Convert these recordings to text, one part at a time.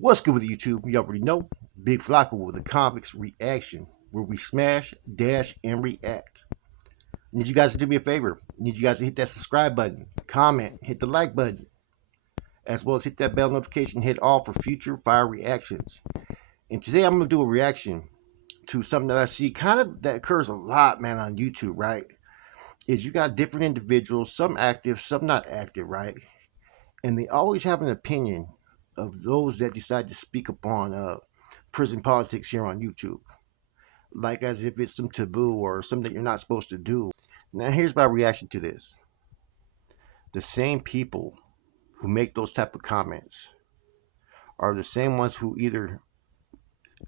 What's good with YouTube? You already know. Big Flocka with a comics reaction where we smash, dash, and react. I need you guys to do me a favor. I need you guys to hit that subscribe button, comment, hit the like button, as well as hit that bell notification, hit all for future fire reactions. And today I'm going to do a reaction to something that I see kind of that occurs a lot, man, on YouTube, right? Is you got different individuals, some active, some not active, right? And they always have an opinion of those that decide to speak upon prison politics here on YouTube, like as if it's some taboo or something that you're not supposed to do. Now, here's my reaction to this: the same people who make those type of comments are the same ones who either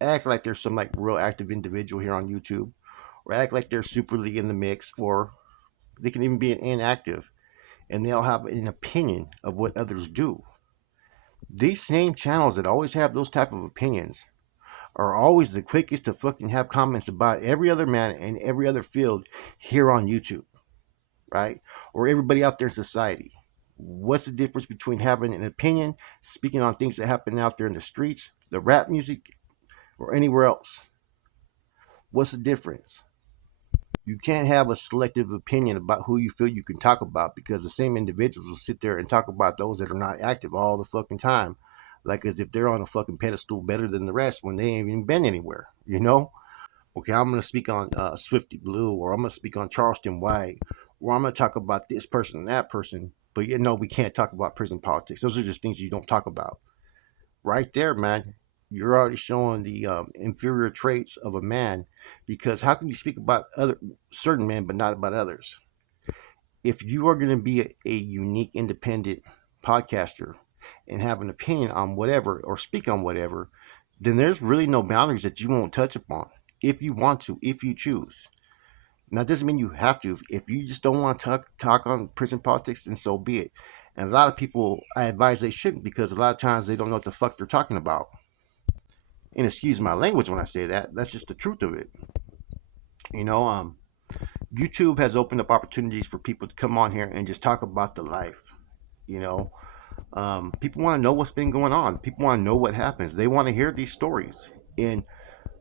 act like there's some like real active individual here on YouTube, or act like they're superly in the mix, or they can even be inactive, and they'll have an opinion of what others do. These same channels that always have those type of opinions are always the quickest to fucking have comments about every other man in every other field here on YouTube, right? Or everybody out there in society. What's the difference between having an opinion, speaking on things that happen out there in the streets, the rap music, or anywhere else? What's the difference? You can't have a selective opinion about who you feel you can talk about, because the same individuals will sit there and talk about those that are not active all the fucking time, like as if they're on a fucking pedestal better than the rest when they ain't even been anywhere, you know? Okay, I'm gonna speak on Swifty Blue, or I'm gonna speak on Charleston White, or I'm gonna talk about this person and that person, but you know we can't talk about prison politics. Those are just things you don't talk about. Right there, man, you're already showing the inferior traits of a man, because how can you speak about other certain men but not about others? If you are going to be a unique, independent podcaster and have an opinion on whatever or speak on whatever, then there's really no boundaries that you won't touch upon if you want to, if you choose. Now, that doesn't mean you have to. If you just don't want to talk on prison politics, then so be it. And a lot of people, I advise they shouldn't, because a lot of times they don't know what the fuck they're talking about. And excuse my language when I say that. That's just the truth of it. You know, YouTube has opened up opportunities for people to come on here and just talk about the life. You know, people want to know what's been going on. People want to know what happens. They want to hear these stories. And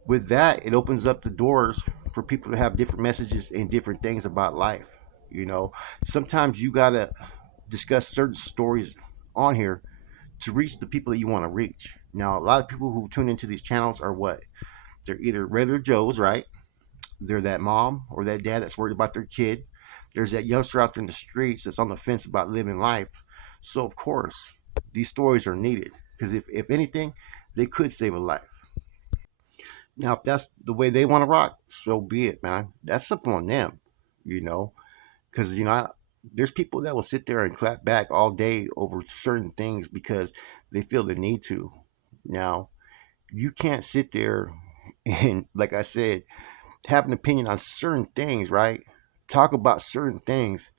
with that, it opens up the doors for people to have different messages and different things about life. You know, sometimes you got to discuss certain stories on here to reach the people that you want to reach. Now, a lot of people who tune into these channels are what? They're either regular Joes, right? They're that mom or that dad that's worried about their kid. There's that youngster out there in the streets that's on the fence about living life. So, of course, these stories are needed, because if anything, they could save a life. Now, if that's the way they want to rock, so be it, man. That's up on them, you know, because, there's people that will sit there and clap back all day over certain things because they feel the need to. Now, you can't sit there and, like I said, have an opinion on certain things, right? Talk about certain things,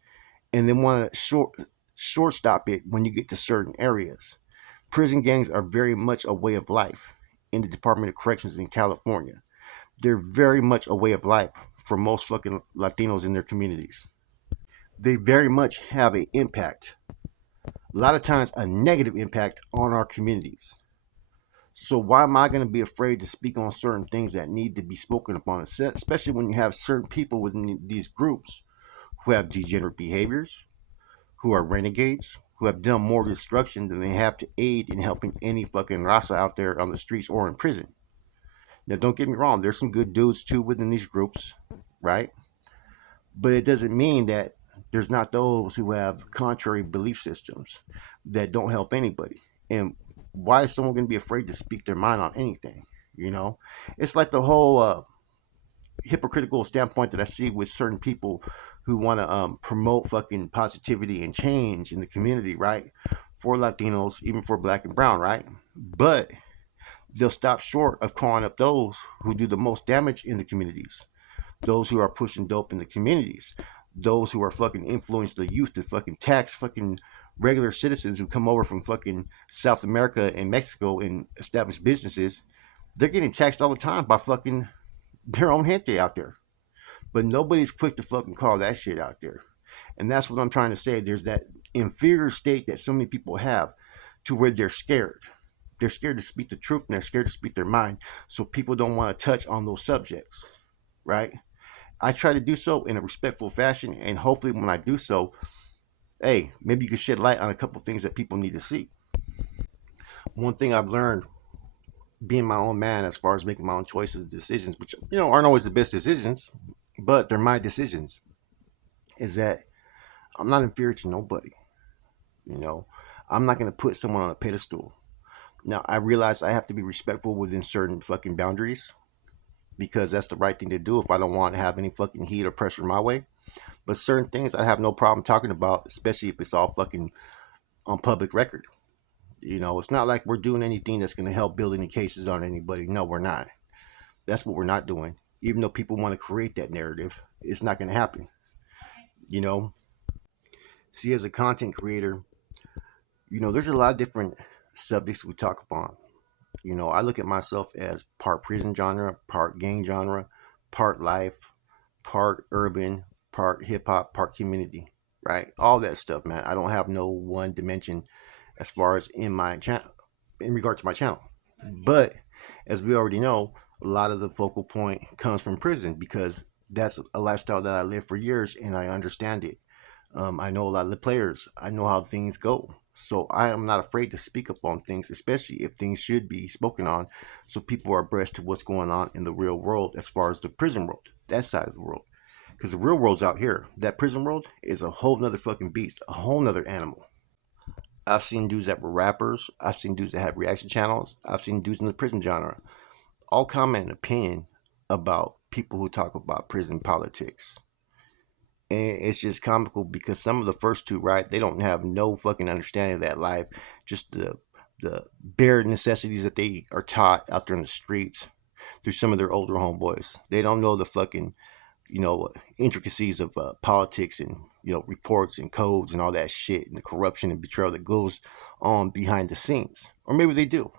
and then want to shortstop it when you get to certain areas. Prison gangs are very much a way of life in the Department of Corrections in California. They're very much a way of life for most fucking Latinos in their communities. They very much have an impact, a lot of times a negative impact on our communities. So why am I going to be afraid to speak on certain things that need to be spoken upon, especially when you have certain people within these groups who have degenerate behaviors, who are renegades, who have done more destruction than they have to aid in helping any fucking raza out there on the streets or in prison. Now, don't get me wrong, there's some good dudes too within these groups, right? But it doesn't mean that there's not those who have contrary belief systems that don't help anybody. And why is someone going to be afraid to speak their mind on anything? You know, it's like the whole hypocritical standpoint that I see with certain people who want to promote fucking positivity and change in the community, right? For Latinos, even for black and brown, right? But they'll stop short of calling up those who do the most damage in the communities, those who are pushing dope in the communities, those who are fucking influence the youth to fucking tax fucking regular citizens who come over from fucking South America and Mexico and establish businesses. They're getting taxed all the time by fucking their own gente out there. But nobody's quick to fucking call that shit out there. And that's what I'm trying to say. There's that inferior state that so many people have, to where they're scared. they're scared to speak the truth and they're scared to speak their mind. So people don't want to touch on those subjects, right? I try to do so in a respectful fashion, and hopefully, when I do so, hey, maybe you can shed light on a couple things that people need to see. One thing I've learned being my own man as far as making my own choices and decisions, which aren't always the best decisions, but they're my decisions, is that I'm not inferior to nobody. You know, I'm not gonna put someone on a pedestal. Now I realize I have to be respectful within certain fucking boundaries because that's the right thing to do if I don't want to have any fucking heat or pressure my way. But certain things I have no problem talking about, especially if it's all fucking on public record. It's not like we're doing anything that's going to help build any cases on anybody. No, we're not. That's what we're not doing. Even though people want to create that narrative, it's not going to happen. You know, See, as a content creator, there's a lot of different subjects we talk about. I look at myself as part prison genre, part gang genre, part life, part urban, part hip hop, part community, right? All that stuff, man. I don't have no one dimension as far as in my channel, in regard to my channel. But as we already know, a lot of the focal point comes from prison because that's a lifestyle that I lived for years and I understand it. I know a lot of the players. I know how things go. So I am not afraid to speak up on things, especially if things should be spoken on, so people are abreast to what's going on in the real world as far as the prison world, that side of the world. Because the real world's out here. That prison world is a whole nother fucking beast, a whole nother animal. I've seen dudes that were rappers. I've seen dudes that had reaction channels. I've seen dudes in the prison genre. All comment and opinion about people who talk about prison politics. And it's just comical because some of the first two, right, they don't have no fucking understanding of that life. Just the bare necessities that they are taught out there in the streets through some of their older homeboys. They don't know the fucking, intricacies of politics and, reports and codes and all that shit and the corruption and betrayal that goes on behind the scenes. Or maybe they do.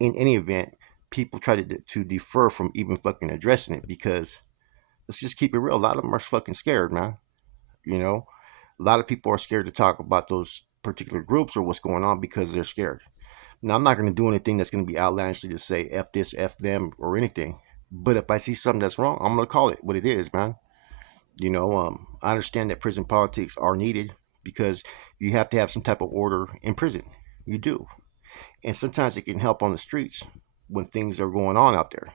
In any event, people try to defer from even fucking addressing it because let's just keep it real. A lot of them are fucking scared, man. You know, a lot of people are scared to talk about those particular groups or what's going on because they're scared. Now, I'm not going to do anything that's going to be outlandishly to say F this, F them, or anything. But if I see something that's wrong, I'm going to call it what it is, man. I understand that prison politics are needed because you have to have some type of order in prison. You do. And sometimes it can help on the streets when things are going on out there.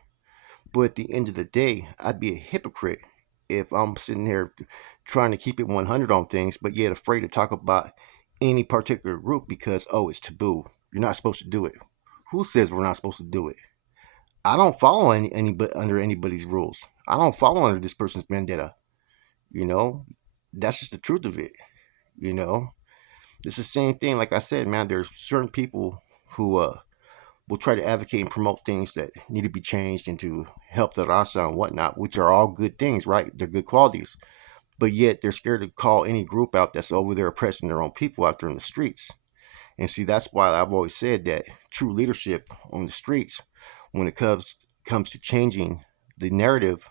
But at the end of the day, I'd be a hypocrite if I'm sitting here trying to keep it 100 on things, but yet afraid to talk about any particular group because, oh, it's taboo. You're not supposed to do it. Who says we're not supposed to do it? I don't follow under anybody's rules. I don't follow under this person's vendetta. You know, that's just the truth of it. You know, it's the same thing. Like I said, man, there's certain people who will try to advocate and promote things that need to be changed and to help the raza and whatnot, which are all good things, right? They're good qualities. But yet they're scared to call any group out that's over there oppressing their own people out there in the streets. And see, that's why I've always said that true leadership on the streets, when it comes to changing the narrative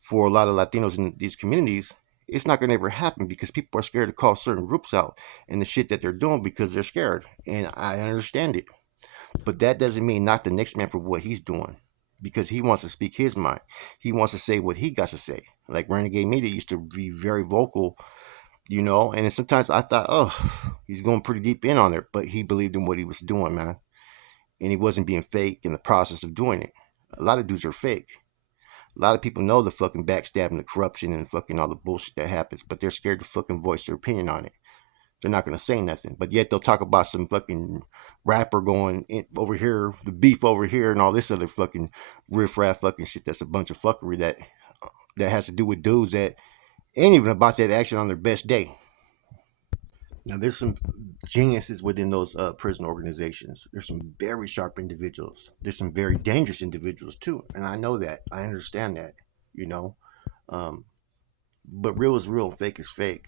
for a lot of Latinos in these communities, it's not going to ever happen because people are scared to call certain groups out and the shit that they're doing because they're scared. And I understand it. But that doesn't mean not the next man for what he's doing because he wants to speak his mind. He wants to say what he got to say. Like Renegade Media used to be very vocal, and then sometimes I thought, oh, he's going pretty deep in on there, but he believed in what he was doing, man. And he wasn't being fake in the process of doing it. A lot of dudes are fake. A lot of people know the fucking backstabbing, the corruption, and fucking all the bullshit that happens, but they're scared to fucking voice their opinion on it. They're not gonna say nothing, but yet they'll talk about some fucking rapper going over here, the beef over here, and all this other fucking riff-raff fucking shit. That's a bunch of fuckery that has to do with dudes that ain't even about that action on their best day. Now, there's some geniuses within those prison organizations. There's some very sharp individuals. There's some very dangerous individuals too, and I know that. I understand that. You know, um, but real is real, fake is fake.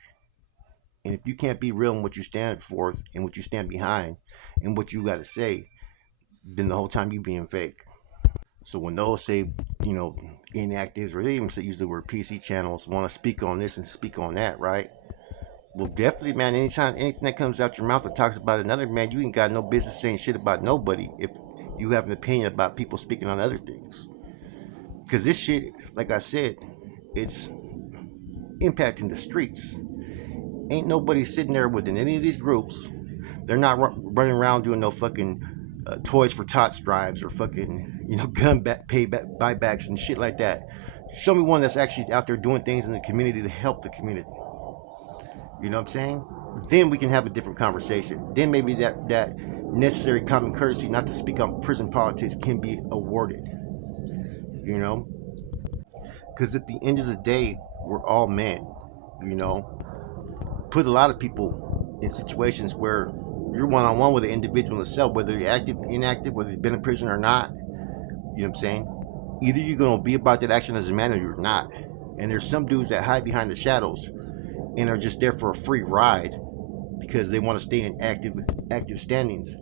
And if you can't be real in what you stand for and what you stand behind and what you got to say, then the whole time you being fake. So when those say, inactives, or they even use the word PC channels, want to speak on this and speak on that, right? Well, definitely, man. Anytime anything that comes out your mouth that talks about another man, you ain't got no business saying shit about nobody if you have an opinion about people speaking on other things. Because this shit, like I said, it's impacting the streets. Ain't nobody sitting there within any of these groups. They're not running around doing no fucking Toys for Tots drives or fucking gun payback buybacks and shit like that. Show me one that's actually out there doing things in the community to help the community. You know what I'm saying? Then we can have a different conversation. Then maybe that necessary common courtesy not to speak on prison politics can be awarded. You know, because at the end of the day, we're all men. You know, put a lot of people in situations where you're one on one with an individual itself, whether you're active, inactive, whether you've been in prison or not. You know what I'm saying? Either you're gonna be about that action as a man or you're not. And there's some dudes that hide behind the shadows and are just there for a free ride because they want to stay in active standings,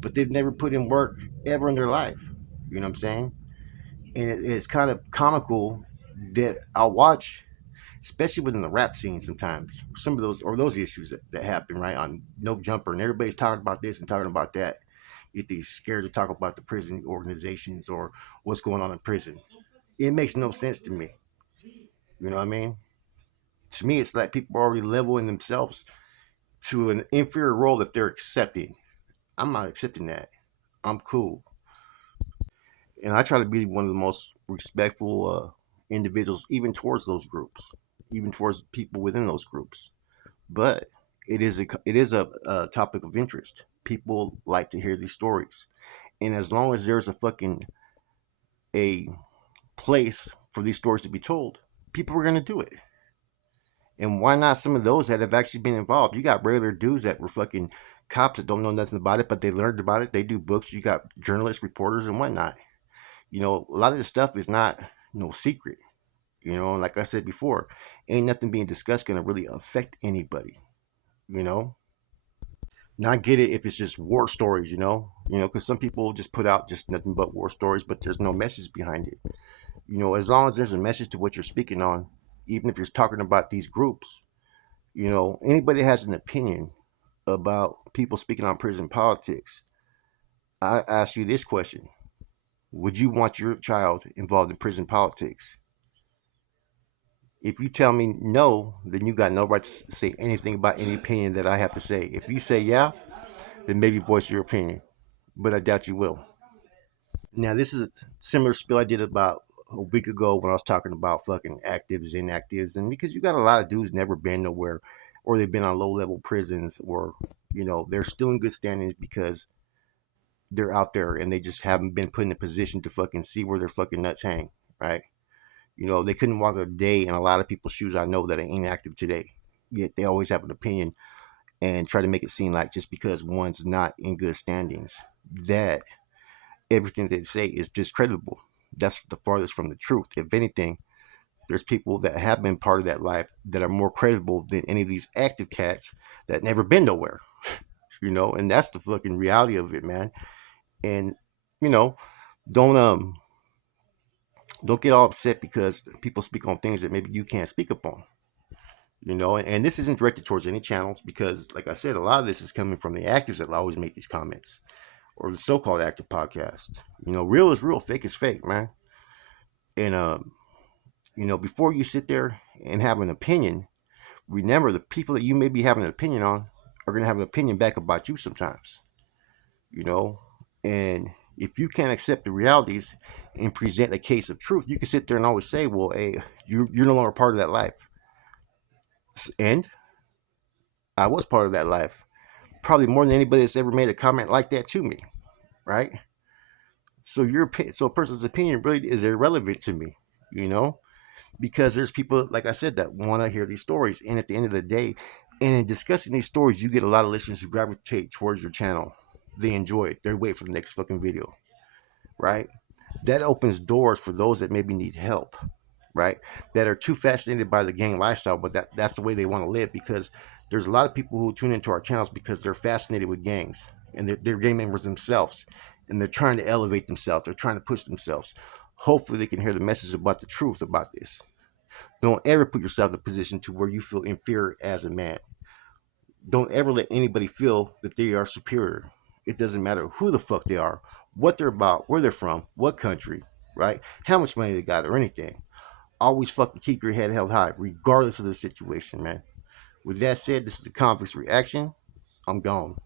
but they've never put in work ever in their life. You know what I'm saying? And it's kind of comical that I'll watch, especially within the rap scene sometimes, some of those issues that happen right on No Jumper, and everybody's talking about this and talking about that. Yet they're scared to talk about the prison organizations or what's going on in prison. It makes no sense to me. You know what I mean? To me, it's like people are already leveling themselves to an inferior role that they're accepting. I'm not accepting that. I'm cool. And I try to be one of the most respectful individuals, even towards those groups, even towards people within those groups. But it is a topic of interest. People like to hear these stories, and as long as there's a place for these stories to be told, people are gonna do it. And why not some of those that have actually been involved? You got regular dudes that were fucking cops that don't know nothing about it, but they learned about it. They do books. You got journalists, reporters, and whatnot. A lot of this stuff is not no secret. And like I said before, ain't nothing being discussed gonna really affect anybody. You know, not get it if it's just war stories. Because some people just put out just nothing but war stories, but there's no message behind it. As long as there's a message to what you're speaking on, even if you're talking about these groups, anybody that has an opinion about people speaking on prison politics, I ask you this question: would you want your child involved in prison politics? If you tell me no, then you got no right to say anything about any opinion that I have to say. If you say yeah, then maybe voice your opinion, but I doubt you will. Now, this is a similar spill I did about a week ago when I was talking about fucking actives, inactives, and because you got a lot of dudes never been nowhere, or they've been on low level prisons, or they're still in good standings because they're out there and they just haven't been put in a position to fucking see where their fucking nuts hang, right? They couldn't walk a day in a lot of people's shoes I know that are inactive today. Yet they always have an opinion and try to make it seem like just because one's not in good standings, that everything they say is discreditable. That's the farthest from the truth. If anything, there's people that have been part of that life that are more credible than any of these active cats that never been nowhere, and that's the fucking reality of it, man. And, you know, don't don't get all upset because people speak on things that maybe you can't speak upon. And this isn't directed towards any channels because, like I said, a lot of this is coming from the actors that always make these comments, or the so-called active podcast. Real is real, fake is fake, man. And before you sit there and have an opinion, remember the people that you may be having an opinion on are going to have an opinion back about you sometimes. you know and if you can't accept the realities and present a case of truth, you can sit there and always say, well, hey, you're no longer part of that life. And I was part of that life, probably more than anybody that's ever made a comment like that to me, right? So a person's opinion really is irrelevant to me, you know because there's people, like I said, that want to hear these stories. And at the end of the day, and in discussing these stories, you get a lot of listeners who gravitate towards your channel. They enjoy it. They wait for the next fucking video, right? That opens doors for those that maybe need help, right? That are too fascinated by the gang lifestyle, but that's the way they want to live. Because there's a lot of people who tune into our channels because they're fascinated with gangs and they're gang members themselves, and they're trying to elevate themselves. They're trying to push themselves. Hopefully, they can hear the message about the truth about this. Don't ever put yourself in a position to where you feel inferior as a man. Don't ever let anybody feel that they are superior. It doesn't matter who the fuck they are, what they're about, where they're from, what country, right? How much money they got or anything. Always fucking keep your head held high, regardless of the situation, man. With that said, this is the Convict's Reaction. I'm gone.